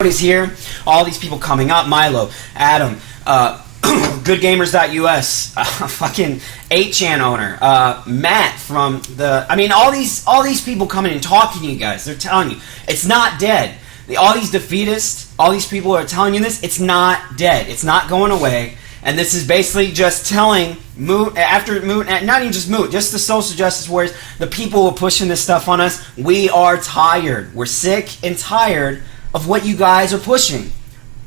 Everybody's here. All these people coming up. Milo, Adam, GoodGamers.us, fucking 8chan owner, Matt from the... I mean, all these people coming and talking to you guys. They're telling you, it's not dead. All these defeatists, all these people are telling you this, it's not dead. It's not going away. And this is basically just telling not even just Moot, just the social justice warriors, the people who are pushing this stuff on us, we are tired. We're sick and tired of what you guys are pushing.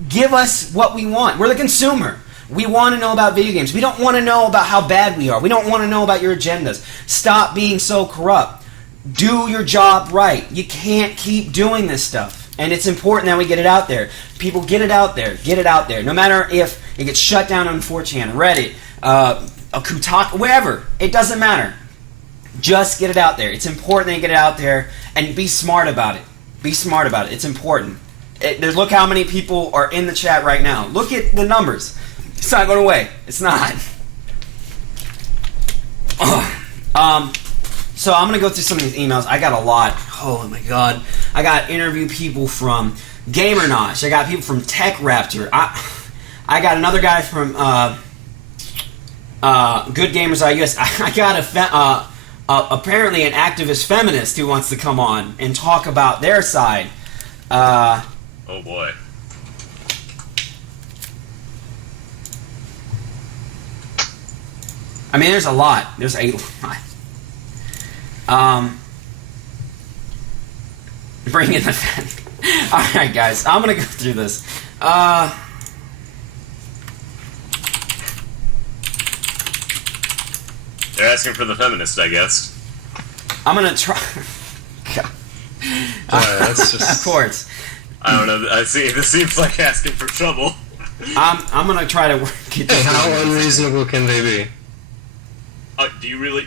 Give us what we want. We're the consumer. We want to know about video games. We don't want to know about how bad we are. We don't want to know about your agendas. Stop being so corrupt. Do your job right. You can't keep doing this stuff. And it's important that we get it out there. People, get it out there. Get it out there. No matter if it gets shut down on 4chan, Reddit, a Kotaku, wherever. It doesn't matter. Just get it out there. It's important that you get it out there and be smart about it. Be smart about it. It's important. Look how many people are in the chat right now. Look at the numbers. It's not going away. It's not. So I'm going to go through some of these emails. I got a lot. Oh my god. I got interview people from GamerNosh. I got people from Tech Raptor. I got another guy from Good Gamers US. I got apparently an activist feminist who wants to come on and talk about their side. Oh boy. I mean, there's a lot. There's a lot. Bring in the fan. Alright, guys. I'm going to go through this. They're asking for the feminist, I guess. I'm going to try... God. That's just... Of course. I don't know. I see. This seems like asking for trouble. I'm going to try to work it. How unreasonable can they be? Do you really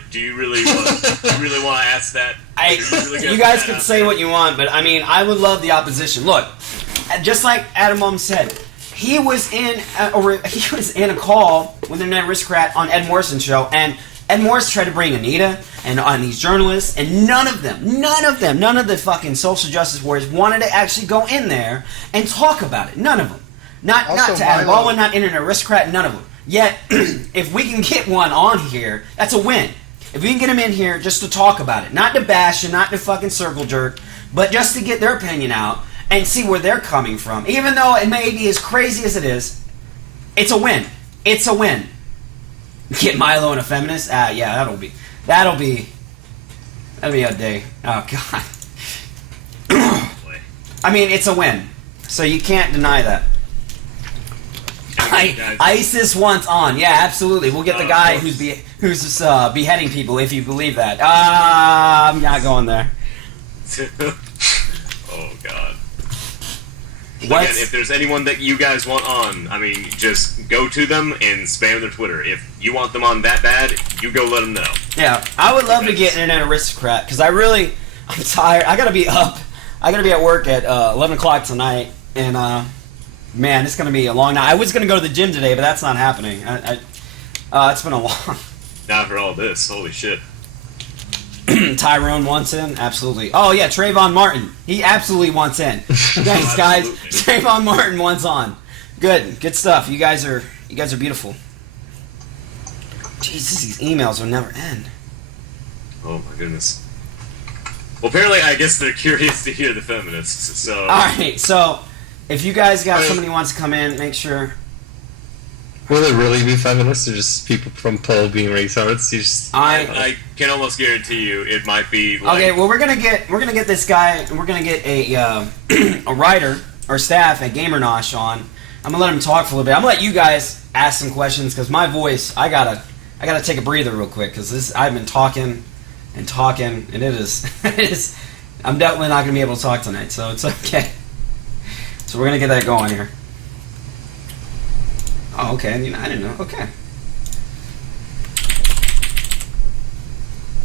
want to ask that? You guys can say what you want, but I mean, I would love the opposition. Look, just like Adam Mom said, he was in a call with an aristocrat on Ed Morrison's show, and Ed Morris tried to bring Anita and on these journalists, and none of the fucking social justice warriors wanted to actually go in there and talk about it. None of them. Not to Adam Baldwin, not in an aristocrat, none of them. Yet, if we can get one on here, that's a win. If we can get him in here just to talk about it, not to bash and not to fucking circle jerk, but just to get their opinion out and see where they're coming from. Even though it may be as crazy as it is, it's a win. It's a win. Get Milo and a feminist? Yeah, that'll be a day. Oh, God. I mean, it's a win. So you can't deny that. ISIS wants on. Yeah, absolutely. We'll get the guy who's beheading people, if you believe that. I'm not going there. Oh, God. Again, if there's anyone that you guys want on, I mean, just go to them and spam their Twitter. If you want them on that bad, you go let them know. Yeah, I would love to get an aristocrat, because I'm tired. I gotta be up. I gotta be at work at 11 o'clock tonight, and man, it's gonna be a long night. I was gonna go to the gym today, but that's not happening. It's been a long... Not for all this. Holy shit. Tyrone wants in? Absolutely. Oh, yeah, Trayvon Martin. He absolutely wants in. Thanks, guys. Trayvon Martin wants on. Good stuff. You guys are beautiful. Jesus, these emails will never end. Oh, my goodness. Well, apparently, I guess they're curious to hear the feminists, so... Alright, so... If you guys got somebody who wants to come in, make sure. Will it really be feminists or just people from Pole being retards? I can almost guarantee you it might be. Like, okay, well we're gonna get this guy, and we're gonna get a a writer or staff at GamerNosh on. I'm gonna let him talk for a little bit. I'm gonna let you guys ask some questions because my voice, I gotta take a breather real quick because I've been talking, and it is I'm definitely not gonna be able to talk tonight, so it's okay. So we're going to get that going here. Oh, okay. I didn't know. Okay.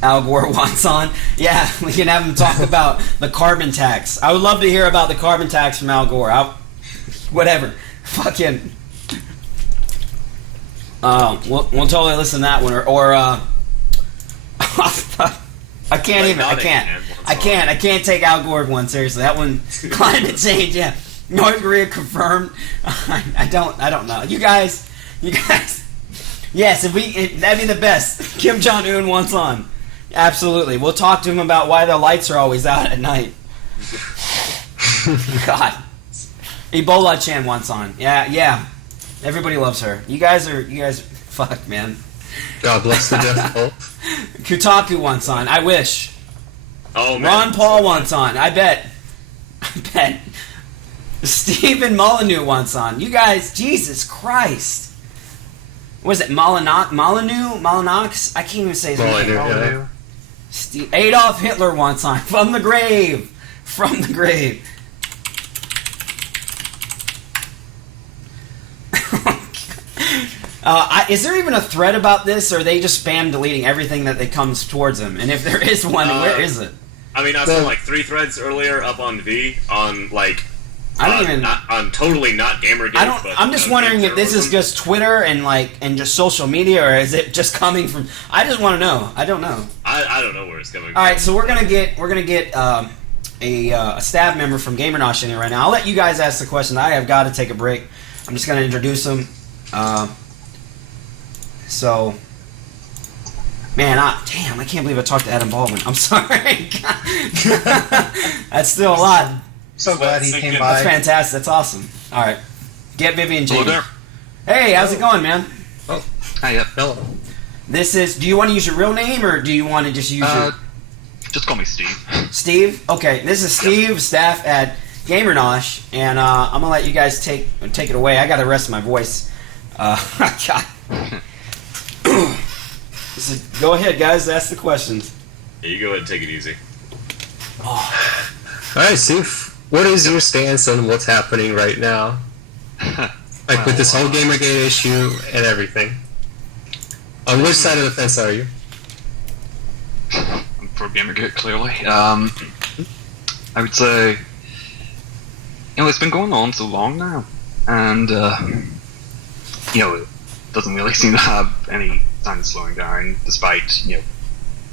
Al Gore wants on. Yeah, we can have him talk about the carbon tax. I would love to hear about the carbon tax from Al Gore. Whatever. Fucking... we'll totally listen to that one. Or I can't even. I can't take Al Gore one seriously. That one, climate change, yeah. North Korea confirmed. I don't know. You guys. Yes, that'd be the best. Kim Jong Un wants on. Absolutely. We'll talk to him about why the lights are always out at night. God. Ebola Chan wants on. Yeah. Everybody loves her. You guys. Fuck, man. God bless the deaf folk. Kotaku wants on. I wish. Oh man. Ron Paul wants on. I bet. Stephen Molyneux wants on. You guys, Jesus Christ. What is it? Molyneux? I can't even say his name. Molyneux. Adolf Hitler wants on. From the grave. Is there even a thread about this, or are they just spam deleting everything that comes towards them? And if there is one, where is it? I mean, I saw like 3 threads earlier up on V on like. I don't even. On totally not Gamergate. I'm just wondering if this is just Twitter and just social media, or is it just coming from? I just want to know. I don't know. I don't know where it's coming from. All right, so we're gonna get a staff member from GamerNosh in here right now. I'll let you guys ask the question. I have got to take a break. I'm just gonna introduce them. So, man, I can't believe I talked to Adam Baldwin. I'm sorry. That's still a lot. So glad he came by. That's fantastic. That's awesome. All right. Get Vivian James. Hello there. Hey, how's it going, man? Oh, Hi, yep. hello. This is... Do you want to use your real name, or do you want to just use your... Just call me Steve. Steve? Okay, this is Steve, staff at GamerNosh, and I'm going to let you guys take it away. I got the rest of my voice. God. Go ahead, guys. Ask the questions. Yeah, you go ahead and take it easy. Oh. All right, Steve. What is your stance on what's happening right now? Like with this whole Gamergate issue and everything. On which side of the fence are you? I'm pro Gamergate, clearly. I would say, it's been going on so long now, and it doesn't really seem to have any sign of slowing down, despite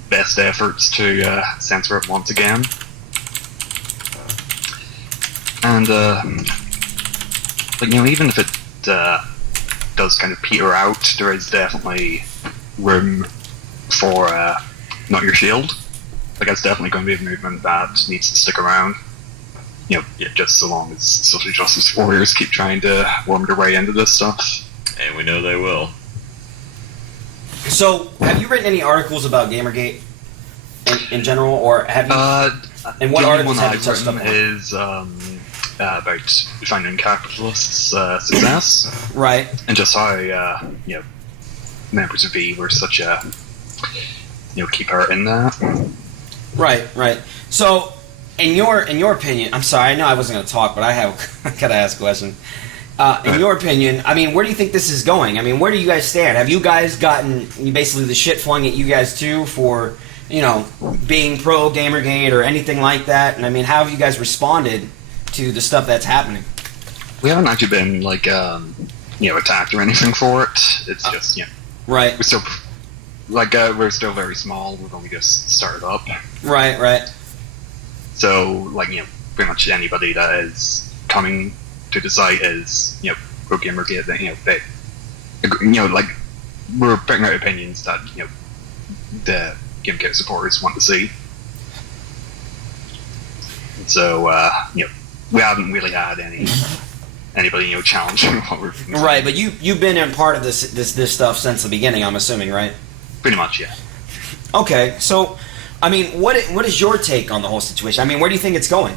best efforts to censor it once again. And even if it does kind of peter out, there is definitely room for Not Your Shield. Like, that's definitely going to be a movement that needs to stick around. Just so long as social justice warriors keep trying to worm their way into this stuff. And we know they will. So, have you written any articles about Gamergate in general, or have you? And what articles have you touched up on? Is about finding capitalists' success, Right. and just how members of V were such a key part in that. Right. So, in your opinion, I'm sorry, I know I wasn't going to talk, but I gotta ask a question. In your opinion, I mean, where do you think this is going? I mean, where do you guys stand? Have you guys gotten basically the shit flung at you guys too for being pro Gamergate or anything like that? And I mean, how have you guys responded to the stuff that's happening? We haven't actually been attacked or anything for it. It's just right. We're still very small. We've only just started up. Right. So pretty much anybody that is coming to the site is pro Gamergate. We're putting out opinions that the Gamergate supporters want to see. So we haven't really had anybody challenging what we're doing. Right, but you've been in part of this stuff since the beginning, I'm assuming, right? Pretty much, yeah. Okay, so I mean, what is your take on the whole situation? I mean, where do you think it's going?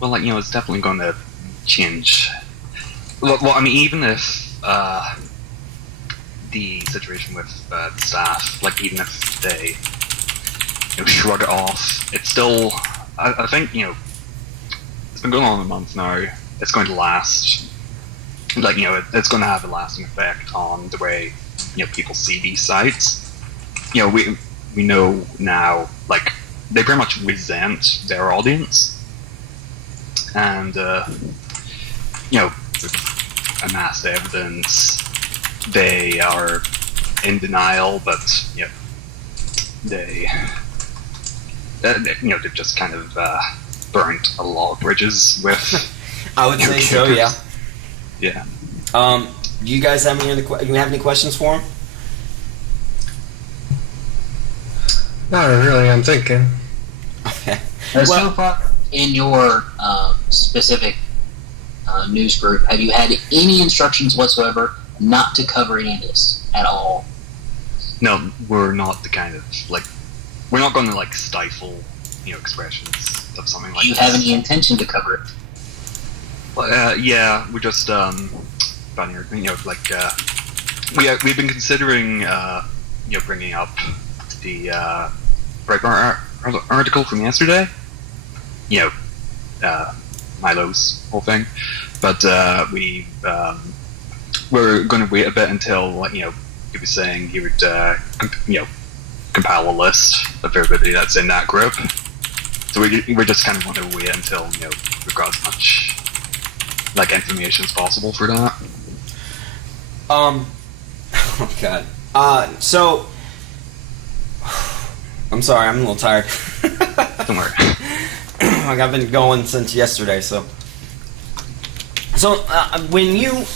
Well, it's definitely going to change. Well, I mean, even if the situation with the staff, even if they shrug it off, it's still. I think it's been going on a month now. It's going to last. It's going to have a lasting effect on the way people see these sites. We know now, they pretty much resent their audience, and with amassed evidence, they are in denial, but they've just kind of burnt a lot of bridges with. I would say so. Yeah. Yeah. Do you guys have any questions for him? Not really. I'm thinking. Okay. So far in your specific news group, have you had any instructions whatsoever not to cover any of this at all? No, we're not the kind of we're not going to stifle expressions of something like. Do you have any intention to cover it? Yeah, we're just we've been considering bringing up the Breitbart article from yesterday. Milo's whole thing, but we're going to wait a bit until he was saying he would compile a list of everybody that's in that group. So we're just kind of want to wait until we've got as much information as possible for that. Oh god. So I'm sorry, I'm a little tired. Don't worry. I've been going since yesterday, so when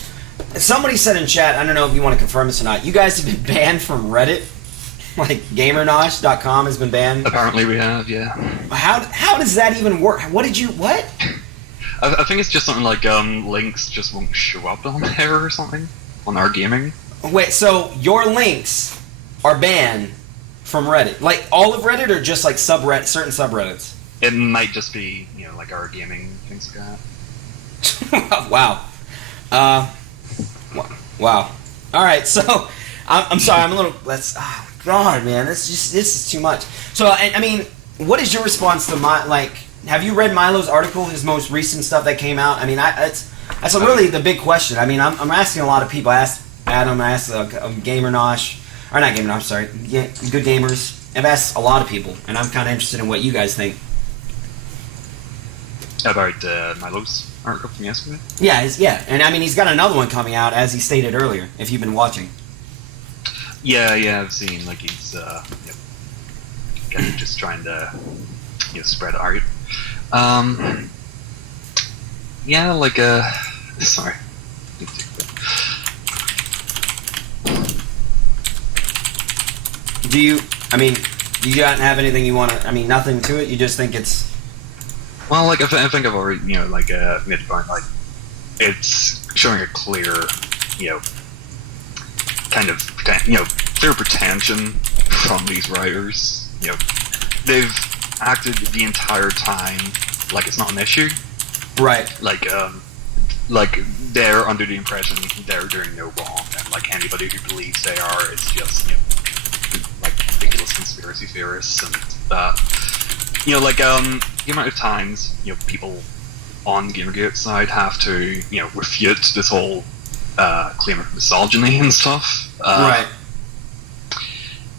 somebody said in chat, I don't know if you want to confirm this or not, you guys have been banned from Reddit? GamerNosh.com has been banned? Apparently we have, yeah. How does that even work? What? I think it's just something links just won't show up on there or something on our gaming. Wait, so your links are banned from Reddit? All of Reddit, or just certain subreddits? It might just be our gaming things like that. Wow. Wow. All right, so I'm sorry, I'm a little. Oh God, man, this is too much. So I mean, what is your response to have you read Milo's article, his most recent stuff that came out? I mean, that's really the big question. I mean, I'm asking a lot of people. I asked Adam, I asked GamerNosh, or not GamerNosh, sorry, Good Gamers. I've asked a lot of people, and I'm kind of interested in what you guys think. About Milo's article from yesterday? Yeah, and I mean, he's got another one coming out, as he stated earlier, if you've been watching. Yeah, I've seen, he's, kind of just trying to, spread art. Sorry. Do you not have anything you want to, nothing to it? You just think it's... Well, I think I've already, made the point, it's showing a clear, kind of, clear pretension from these writers. They've acted the entire time like it's not an issue. Right. They're under the impression they're doing no wrong, and anybody who believes they are is just ridiculous conspiracy theorists, and the amount of times people on Gamergate side have to refute this whole claim of misogyny and stuff. Right.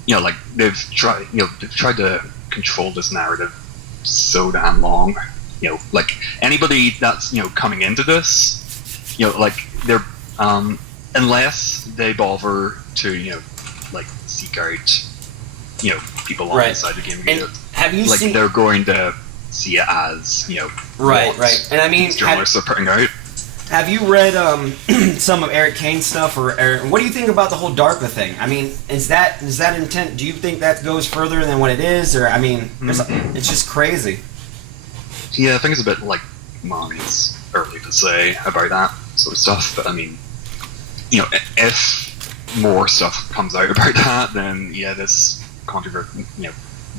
They've tried to control this narrative so damn long. Anybody that's coming into this, they're unless they bother to seek out people on the side of Gamergate. Have you seen? They're going to see it as right. And I mean, journalists are putting out. Have you read some of Eric Kane's stuff, or what do you think about the whole DARPA thing? I mean, is that intent? Do you think that goes further than what it is, or it's just crazy? Yeah, I think it's a bit it's early to say about that sort of stuff. But I mean, if more stuff comes out about that, then this controversy,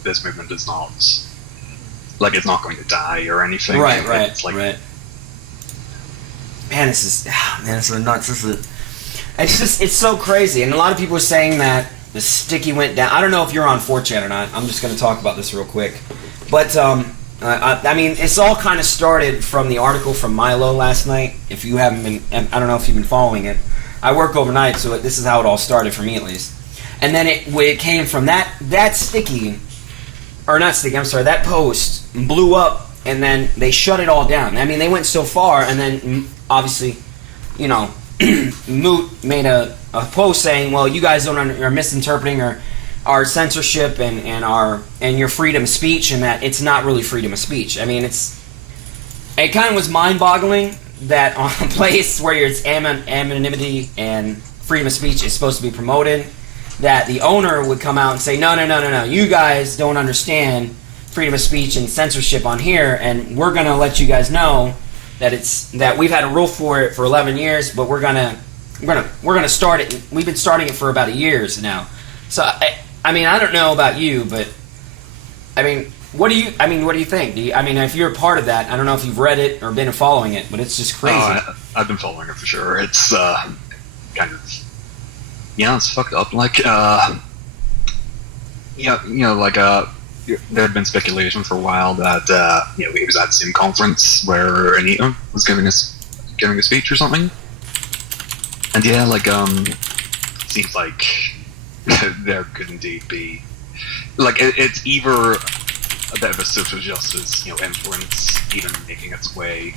this movement is not it's not going to die or anything. Right. Right. Man, this is nuts. It's so crazy, and a lot of people are saying that the sticky went down. I don't know if you're on 4chan or not. I'm just going to talk about this real quick, but I mean, it's all kind of started from the article from Milo last night. If you haven't been, I don't know if you've been following it. I work overnight, so this is how it all started for me, at least. And then it came from that sticky, or not sticky. I'm sorry, that post blew up, and then they shut it all down. I mean, they went so far, and then obviously, Moot made a post saying, "Well, you guys are misinterpreting our censorship and your freedom of speech, and that it's not really freedom of speech." I mean, it's it kind of was mind-boggling that on a place where it's anonymity and freedom of speech is supposed to be promoted, that the owner would come out and say, no, you guys don't understand freedom of speech and censorship on here, and we're going to let you guys know that we've had a rule for it for 11 years, but we're gonna start it. We've been starting it for about a years now. So I mean, I don't know about you, but I mean, what do you think? If you're a part of that, I don't know if you've read it or been following it, but it's just crazy. I've been following it for sure. It's kind of, it's fucked up. Like there had been speculation for a while that he was at the same conference where Anita was giving a speech or something, and seems like there could indeed be it's either a bit of a social justice influence even making its way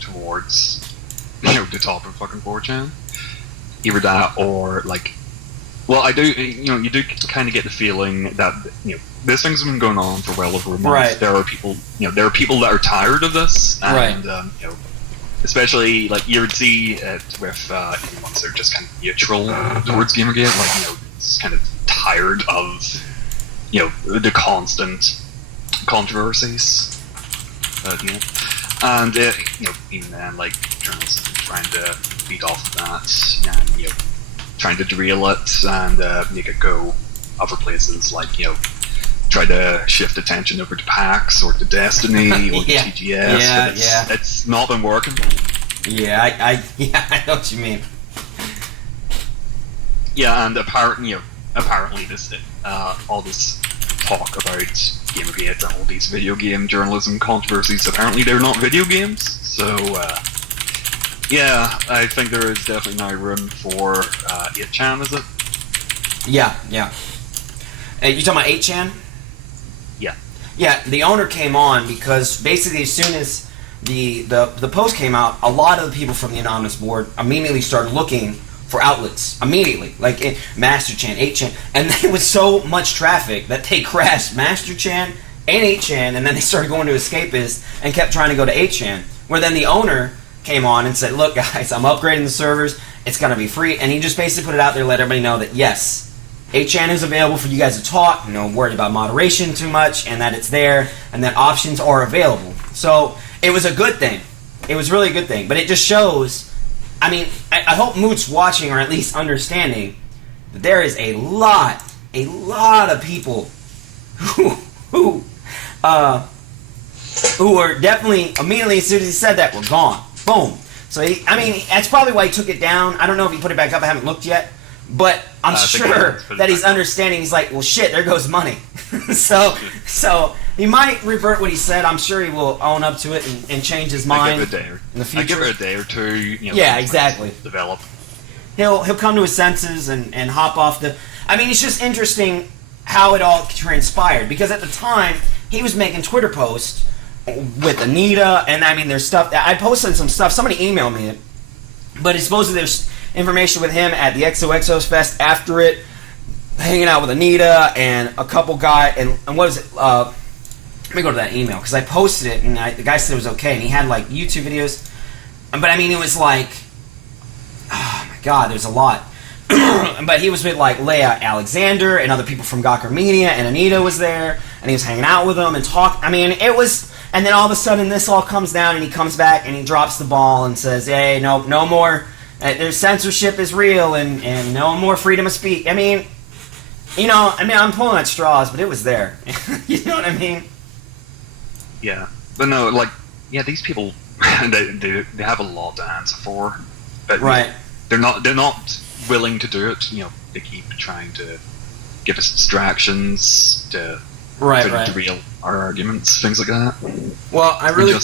towards the top of fucking 4chan, either that or I do you do kind of get the feeling that this thing's been going on for well over a month. Right. There are people that are tired of this, and right. Especially you would see it with ones that are just kind of neutral towards Gamergate, it's kind of tired of the constant controversies, and even then journalists trying to feed off of that and trying to derail it and make it go other places, try to shift attention over to PAX or to Destiny or to TGS. It's not been working. Yeah, I know what you mean. Yeah, and apparently this all this talk about Gamergate and all these video game journalism controversies, apparently they're not video games. So I think there is definitely now room for 8chan, is it? Yeah. You talking about 8chan? Yeah, the owner came on because basically as soon as the post came out, a lot of the people from the anonymous board immediately started looking for outlets. Immediately. Masterchan, 8chan. And there was so much traffic that they crashed Masterchan and 8chan, and then they started going to Escapist and kept trying to go to 8chan. Where then the owner came on and said, look guys, I'm upgrading the servers, it's going to be free. And he just basically put it out there to let everybody know that yes, 8chan is available for you guys to talk, no worried about moderation too much, and that it's there, and that options are available. So, it was a good thing. It was really a good thing. But it just shows, I hope Moot's watching, or at least understanding, that there is a lot of people who were definitely, immediately as soon as he said that, were gone. Boom. So, that's probably why he took it down. I don't know if he put it back up, I haven't looked yet. But I'm sure that he's understanding. He's like, well, shit, there goes money. so he might revert what he said. I'm sure he will own up to it and change his mind in the future. I give it a day or two. Yeah, exactly. Develop. He'll come to his senses and hop off the. It's just interesting how it all transpired, because at the time he was making Twitter posts with Anita, and there's stuff that I posted some stuff. Somebody emailed me it, but it's supposedly there's information with him at the XOXO's Fest after it, hanging out with Anita and a couple guys, and what is it? Let me go to that email, because I posted it, and the guy said it was okay, and he had YouTube videos, but it was oh my god, there's a lot. But he was with Leah Alexander and other people from Gawker Media, and Anita was there, and he was hanging out with them and talk. It was, and then all of a sudden this all comes down, and he comes back and he drops the ball and says, hey, no more. There's censorship is real, and no more freedom of speech. I'm pulling at straws, but it was there. You know what I mean? Yeah, but no, these people, they have a lot to answer for, but right. They're not willing to do it. They keep trying to give us distractions to derail our arguments, things like that. Well, I really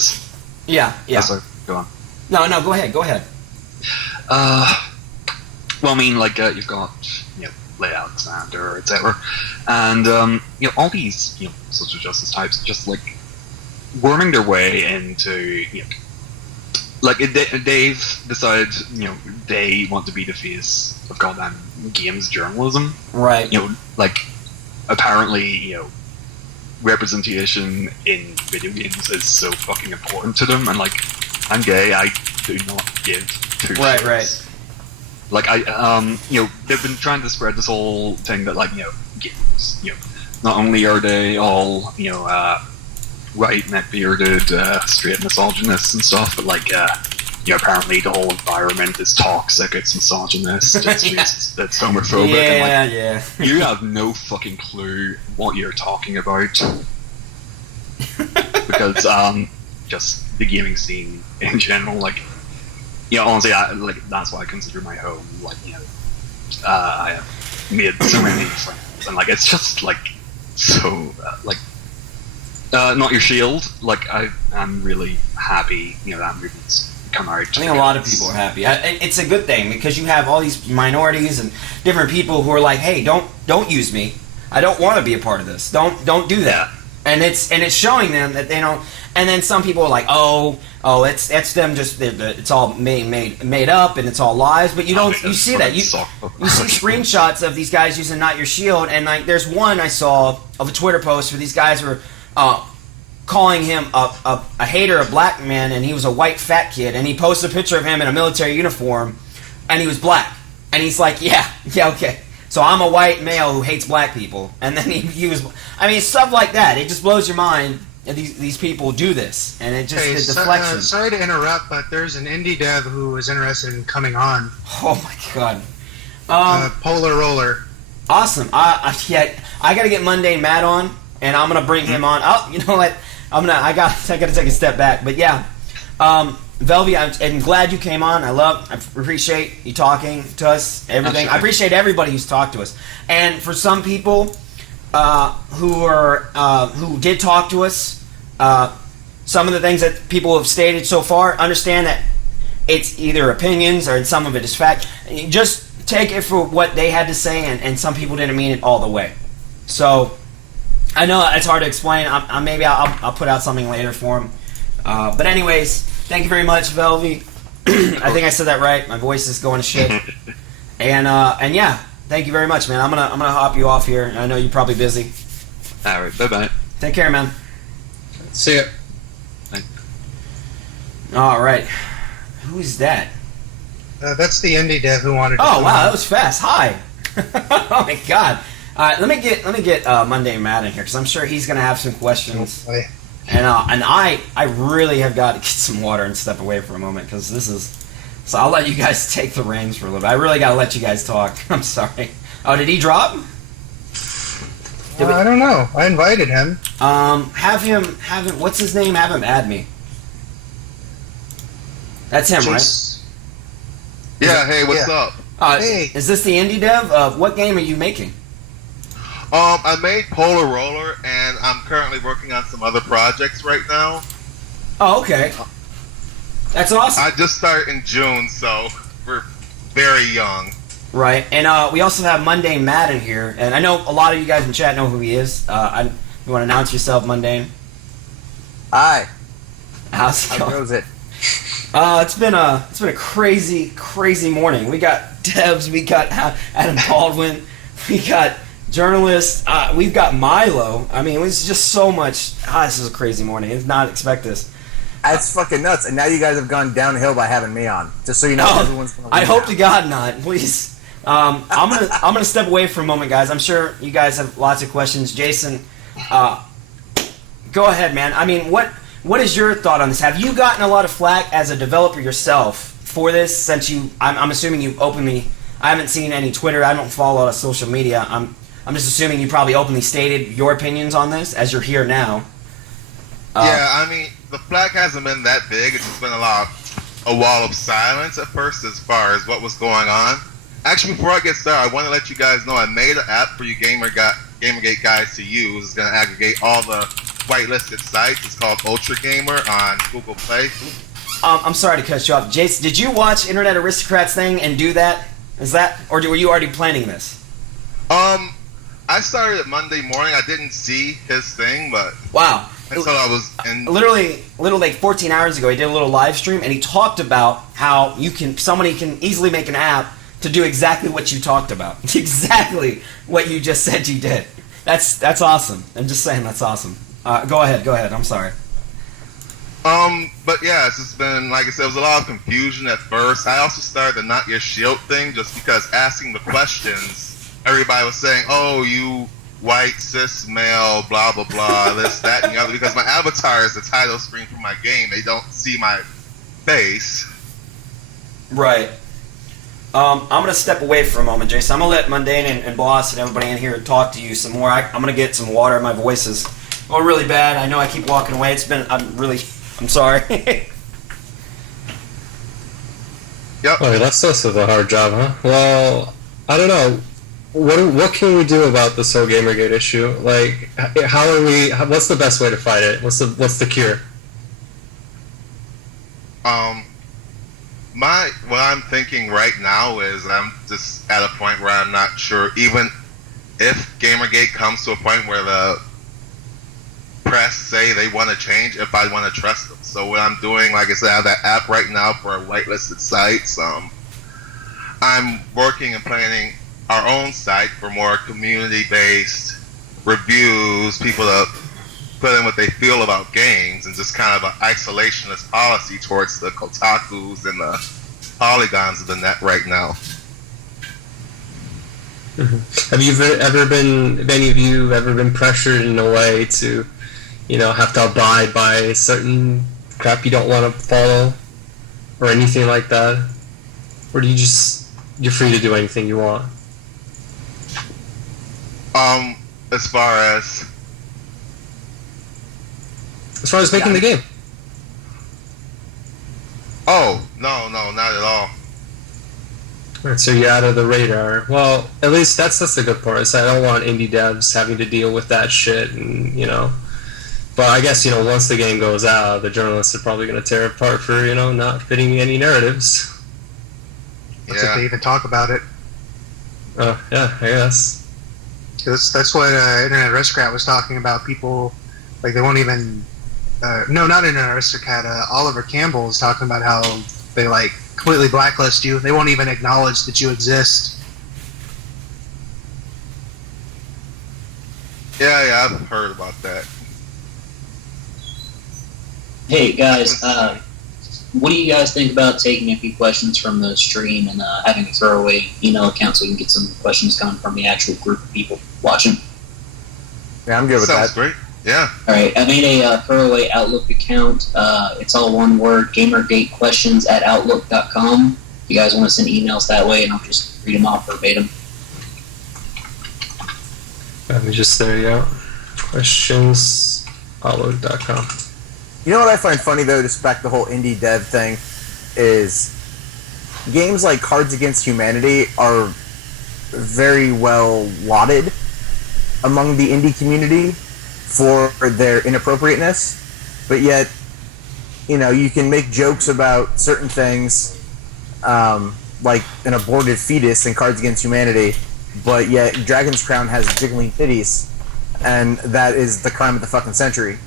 yeah. Sorry, go on. No, go ahead. You've got Leigh Alexander, etc., and all these social justice types just worming their way into they've decided they want to be the face of goddamn games journalism, right? Apparently representation in video games is so fucking important to them, and like, I'm gay, I do not give two shits. Right. Like, they've been trying to spread this whole thing that, like, games, not only are they all, white, neck-bearded, straight misogynists and stuff, but, like, apparently the whole environment is toxic, it's misogynist, it's homophobic, and, like, you have no fucking clue what you're talking about. Because, just the gaming scene in general, like, honestly, that's why I consider my home, like, I have made so many friends, and, like, it's just, like, so, not your shield, like, I'm really happy, that movie's come out. I think a lot of people are happy. It's a good thing, because you have all these minorities and different people who are like, hey, don't use me. I don't want to be a part of this. Don't do that. And it's showing them that they don't. And then some people are like, oh, it's them just it's all made up and it's all lies. But you see that you see screenshots of these guys using Not Your Shield, and like there's one I saw of a Twitter post where these guys were calling him a hater of black men, and he was a white fat kid, and he posted a picture of him in a military uniform, and he was black, and he's like, yeah, okay. So I'm a white male who hates black people, and then he was. I mean, stuff like that. It just blows your mind. And these people do this, and it just the deflection. Sorry to interrupt, but there's an indie dev who is interested in coming on. Oh my god, Polar Roller. Awesome. I gotta get Mundane Matt on, and I'm gonna bring him on. Oh, you know what? I gotta take a step back, but yeah. Velvy, I'm glad you came on. I appreciate you talking to us. Everything. I appreciate everybody who's talked to us, and for some people. Who did talk to us, some of the things that people have stated so far, understand that it's either opinions or some of it is fact. Just take it for what they had to say, and some people didn't mean it all the way. So I know it's hard to explain. Maybe I'll put out something later for them. But anyways, thank you very much, Velvy. I think I said that right. My voice is going to shit. And yeah. Thank you very much, man. I'm gonna hop you off here. I know you're probably busy. All right, bye. Take care, man. See ya. Bye. All right. Who is that? That's the indie dev who wanted to Oh, wow, that was fast. Hi. Oh, my God. All right, let me get Monday Matt in here, because I'm sure he's going to have some questions. Oh, and I really have got to get some water and step away for a moment, because this is... So I'll let you guys take the reins for a little bit. I really got to let you guys talk. I'm sorry. Oh, did he drop? I don't know. I invited him. Have him, what's his name? Have him add me. That's him, right? Yeah, hey, what's up? Hey. Is this the indie dev? What game are you making? I made Polar Roller, and I'm currently working on some other projects right now. Oh, okay. That's awesome. I just started in June, so we're very young. Right, and we also have Mundane Matt in here, and I know a lot of you guys in chat know who he is. You want to announce yourself, Mundane? Hi. How's it going? How goes it? It's been a crazy morning. We got devs, we got Adam Baldwin, we got journalists, we've got Milo. I mean, it was just so much. This is a crazy morning. I did not expect this. That's fucking nuts. And now you guys have gone downhill by having me on. Just so you know, everyone's going to I hope to God not. Please. I'm gonna step away for a moment, guys. I'm sure you guys have lots of questions. Jason, go ahead, man. I mean, what is your thought on this? Have you gotten a lot of flack as a developer yourself for this? Since I'm assuming you openly. I haven't seen any Twitter. I don't follow a lot of social media. I'm just assuming you probably openly stated your opinions on this as you're here now. Yeah, I mean, the flag hasn't been that big. It's just been a wall of silence at first as far as what was going on. Actually, before I get started, I want to let you guys know I made an app for you Gamergate guys to use. It's going to aggregate all the whitelisted sites. It's called Ultra Gamer on Google Play. I'm sorry to cut you off. Jason, did you watch Internet Aristocrats thing and do that? Or were you already planning this? I started it Monday morning. I didn't see his thing, but... Wow. Until I was in... Literally like 14 hours ago, he did a little live stream, and he talked about how somebody can easily make an app to do exactly what you talked about. Exactly what you just said you did. That's awesome. I'm just saying that's awesome. Go ahead. I'm sorry. But yeah, it's just been, like I said, it was a lot of confusion at first. I also started the Not Your Shield thing just because asking the questions, everybody was saying, oh, you white, cis, male, blah, blah, blah, this, that, and the other, because my avatar is the title screen for my game. They don't see my face. Right. I'm going to step away for a moment, Jason. I'm going to let Mundane and Boss and everybody in here talk to you some more. I'm going to get some water. My voice is going really bad. I know I keep walking away. I'm sorry. Yep. Oh, that's also the hard job, huh? Well, I don't know. What can we do about this whole Gamergate issue? Like, what's the best way to fight it? What's the cure? What I'm thinking right now is I'm just at a point where I'm not sure, even if Gamergate comes to a point where the press say they want to change, if I want to trust them. So what I'm doing, like I said, I have that app right now for whitelisted sites. I'm working and planning our own site for more community-based reviews, people to put in what they feel about games, and just kind of an isolationist policy towards the Kotakus and the Polygons of the net right now. Have you any of you ever been pressured in a way to, have to abide by certain crap you don't want to follow, or anything like that? Or do you're free to do anything you want? As far as making the game. Oh, no, not at all. Alright, so you're out of the radar. Well, at least that's the good part. Is I don't want indie devs having to deal with that shit, and But I guess once the game goes out, the journalists are probably going to tear it apart for not fitting any narratives. That's if they even talk about it. Oh yeah, I guess. That's what Internet Aristocrat was talking about. People, like, they won't even... no, not Internet Aristocrat. Oliver Campbell is talking about how they, completely blacklist you. They won't even acknowledge that you exist. Yeah, I've heard about that. Hey, guys, what do you guys think about taking a few questions from the stream and having a throwaway email account so we can get some questions coming from the actual group of people watching? Yeah, I'm good with that. Sounds great. Yeah. All right, I made a throwaway Outlook account. It's all one word, gamergatequestions@outlook.com. If you guys want to send emails that way, and I'll just read them off verbatim. Let me just, there you go. Questions, outlook.com. You know what I find funny, though, just back to the whole indie dev thing, is games like Cards Against Humanity are very well lauded among the indie community for their inappropriateness, but yet, you can make jokes about certain things, like an aborted fetus in Cards Against Humanity, but yet Dragon's Crown has jiggling titties, and that is the crime of the fucking century.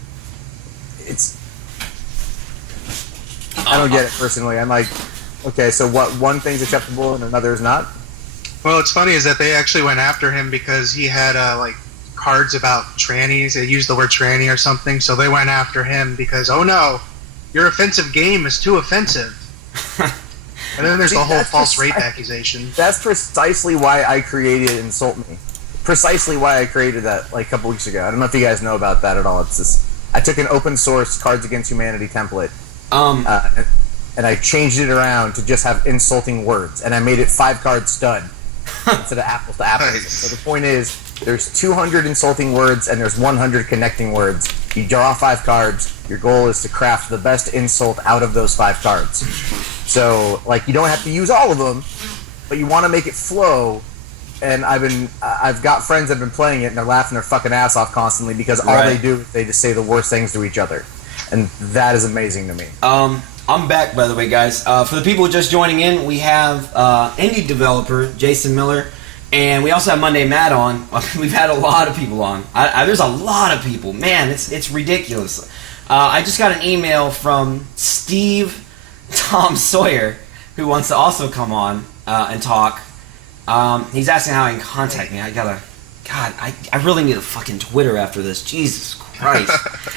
I don't get it personally. I'm like, okay, so what? One thing's acceptable and another is not? Well, what's funny is that they actually went after him because he had cards about trannies. They used the word tranny or something, so they went after him because, oh no, your offensive game is too offensive. And then there's the whole false rape accusation. That's precisely why I created Insult Me. Precisely why I created that a couple weeks ago. I don't know if you guys know about that at all. It's just, I took an open source Cards Against Humanity template. And I changed it around to just have insulting words, and I made it 5-card stud instead of apples to apples. Nice. So the point is, there's 200 insulting words and there's 100 connecting words. You draw 5 cards. Your goal is to craft the best insult out of those 5 cards. So, you don't have to use all of them, but you want to make it flow. And I've got friends that have been playing it, and they're laughing their fucking ass off constantly because all they do is they just say the worst things to each other. And that is amazing to me. I'm back, by the way, guys. For the people just joining in, we have indie developer Jason Miller, and we also have Monday Matt on. We've had a lot of people on. There's a lot of people. Man, it's ridiculous. I just got an email from Steve Tom Sawyer, who wants to also come on and talk. He's asking how he can contact me. I gotta God, I really need a fucking Twitter after this. Jesus Christ.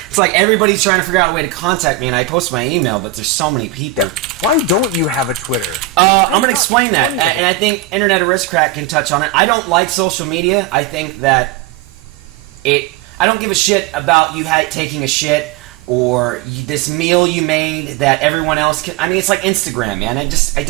It's like everybody's trying to figure out a way to contact me, and I post my email, but there's so many people. Why don't you have a Twitter? I'm going to explain that, and I think Internet Aristocrat can touch on it. I don't like social media. I think that I don't give a shit about you taking a shit or this meal you made that everyone else can. I mean, it's like Instagram, man. I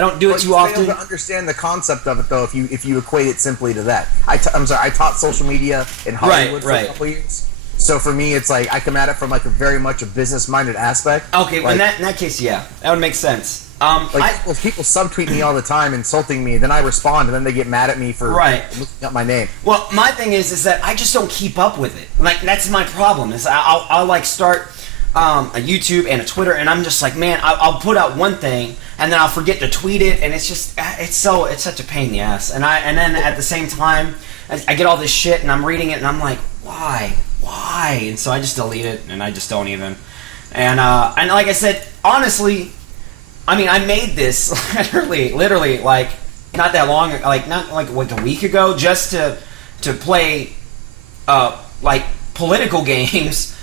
don't do it too often. You fail to understand the concept of it, though, if you equate it simply to that. I'm sorry, I taught social media in Hollywood for a couple years. So for me, it's like I come at it from like a very much a business-minded aspect. Okay, like, in that case, yeah, that would make sense. People subtweet me all the time, insulting me. Then I respond, and then they get mad at me for looking up my name. Well, my thing is that I just don't keep up with it. Like that's my problem. Is I'll like start a YouTube and a Twitter, and I'm just like, man, I'll put out one thing, and then I'll forget to tweet it, and it's such a pain in the ass. And then at the same time, I get all this shit, and I'm reading it, and I'm like, why? And so I just delete it, and I just don't even. And like I said, honestly, I mean, I made this literally like not that long, not like a week ago, just to play like political games